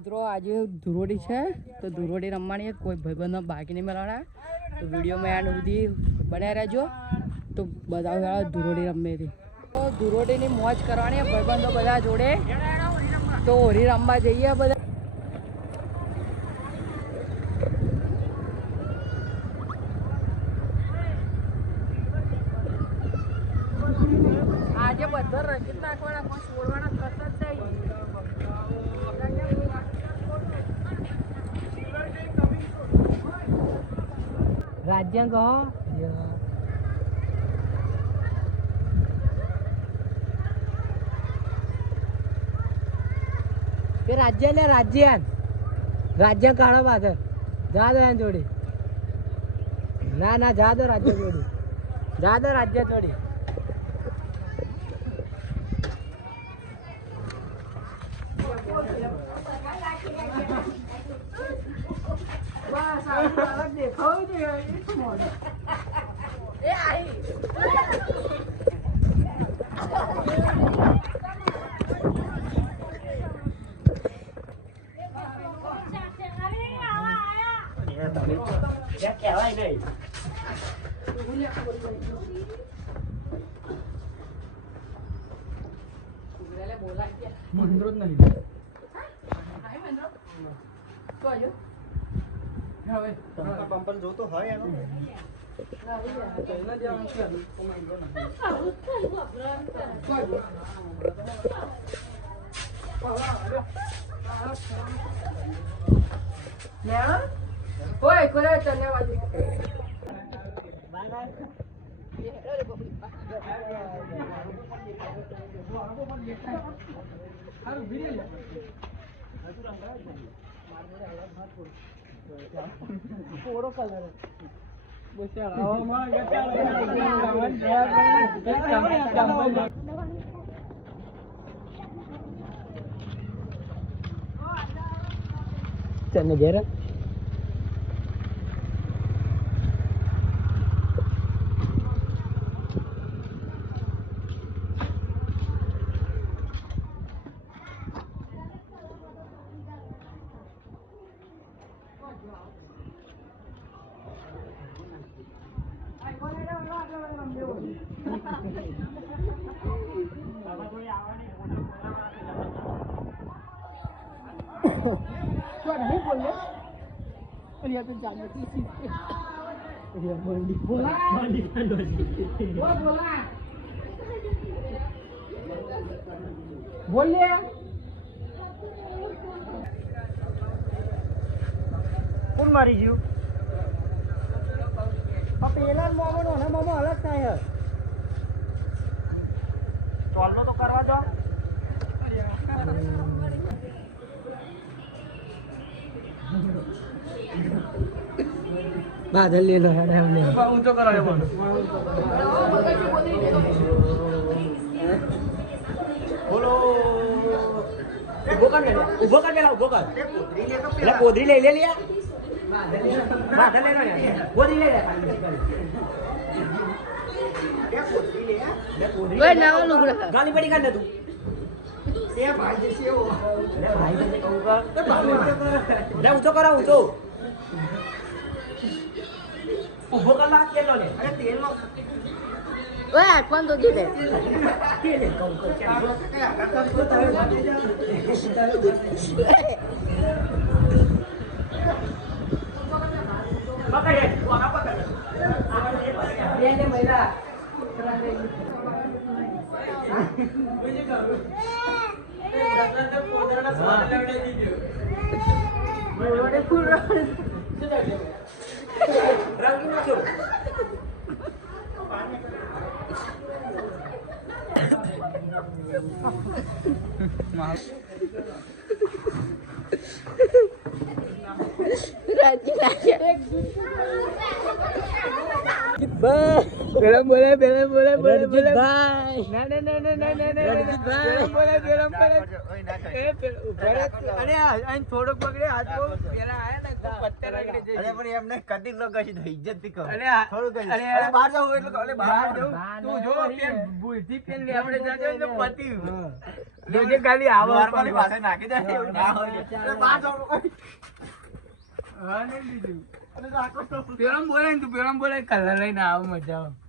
મિત્રો, આજે ધુરોડી છે. તો ધુરોડી રમવાની કોઈ ભાઈબંધો બાકી નહીં મળવાના. તો વિડીયોમાં એન્ડ સુધી બન્યા રહેજો. તો બધા ધુરોડી રમે હતી તો ધુરોડીની મોજ કરવાની ભાઈબંધો બધા જોડે. તો હોળી રમવા જઈએ બધા આજે બધા રંગીત નાખવાના કોઈ છોડવાના થતા જ નહીં રાજ્ય કહો કે રાજ્ય લે રાજ્ય રાજ્ય કાળો પાછળ જા દો એની જોડી ના ના જા દો રાજ્ય જોડી જા દો રાજ્ય જોડે diye koydu. Hiç mi oldu? Ay. Ya que vai, velho. मंद्रोत Tua मंद्रोत thôi còn bắn rú tôi hỏi em. Ừ. Không nhớ ôi cô đây chân nhau Hãy subscribe cho kênh Ghiền Mì Gõ Để không bỏ lỡ những video hấp dẫn પોરો colour ચને ઘેર નહીં બોલે અરે તો જાગૃતિ મંડી બોલા બોલ બોલા બોલ લે કોણ મારી ગયું પેલા મોમો નો મોમો અલગ થાય હે ચોલ્લો તો કરવા દો બાદલ લે લો હેડ એમને ઊંચો કરાવ્યો પણ બોલો. ઊભો કર લે ઊભો કર પેલા ઊભો કર. એટલે કોદરી લઈ લે લ્યા. બાદલ લે. લો. કોદરી લઈ લે. ઓય નવો લુગડો. ગાલી પડી કાઢ ને તું. તે ભાઈ જશે એવો. અરે ભાઈ કહું કર. ઊંચો કરા ઊંચો ઊભો કર લાગ તેલ લો લે અરે તેલ નો Oye, ¿cuándo dices? Rangi na choro. Rangi na choro. પેલા બોલે પેલા બોલે બોલે બોલે. ભાઈ ના ના ના ના ના ના ના. પેલા બોલે પેલા બોલે. અરે અહીં થોડોક બગડે. હાથ બહુ પેલા આયા ને તો પત્તે રગડી જઈ અરે પણ એમને કદી લો કશી તો ઇજ્જતથી કહો. અરે થોડું કહીશ. અરે બહાર જાવ એટલે અરે બહાર જાવ. તું જો પેન ભૂલથી પેન લે આપણે જાજો ને તો પત્યું. જોજે ખાલી આવો દ્વારકાની પાસે નાખી દે. એવું ના હોય. અરે બહાર જાવ. હા નહીં બીજું પેલો બોલે તું પેલો બોલે. કલર લઈને આવો મજા આવે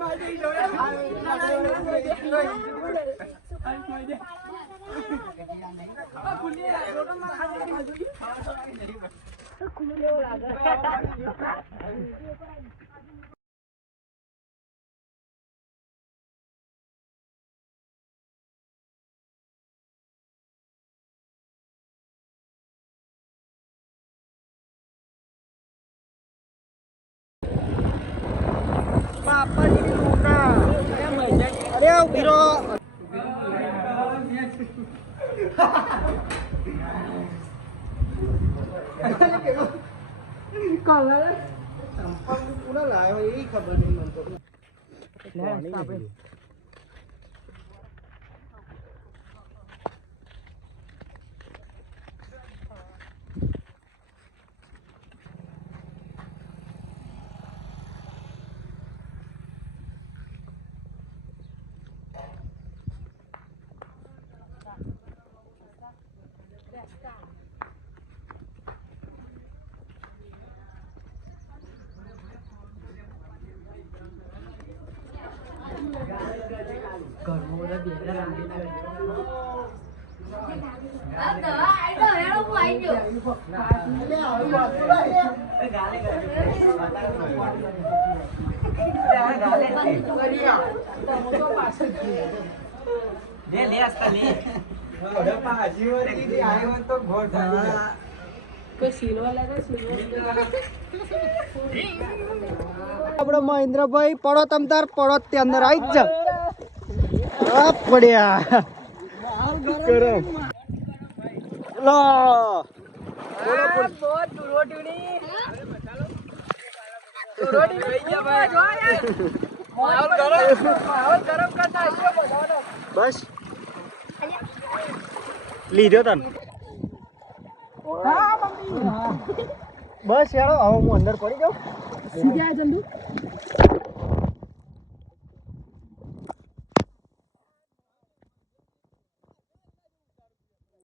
પંકજ ના. લાવવાનું ચાલુ બીજી વાર. જો, એકલા આપણા જોડે આવું નહીં. એકલા આવું નહીં. ઓ, ગાડી તો ભાંગી તો હતી. કોને લાવ્યો એ ખબર નહીં મને તો. આપણો મહેન્દ્રભાઈ પડો તમતાર પડો તે અંદર આવી જ પડ્યા. કરો લો. બસ. લીધો તન? બસ યાર હવે હું અંદર પડી જાઉં. સીધા જલ્દી.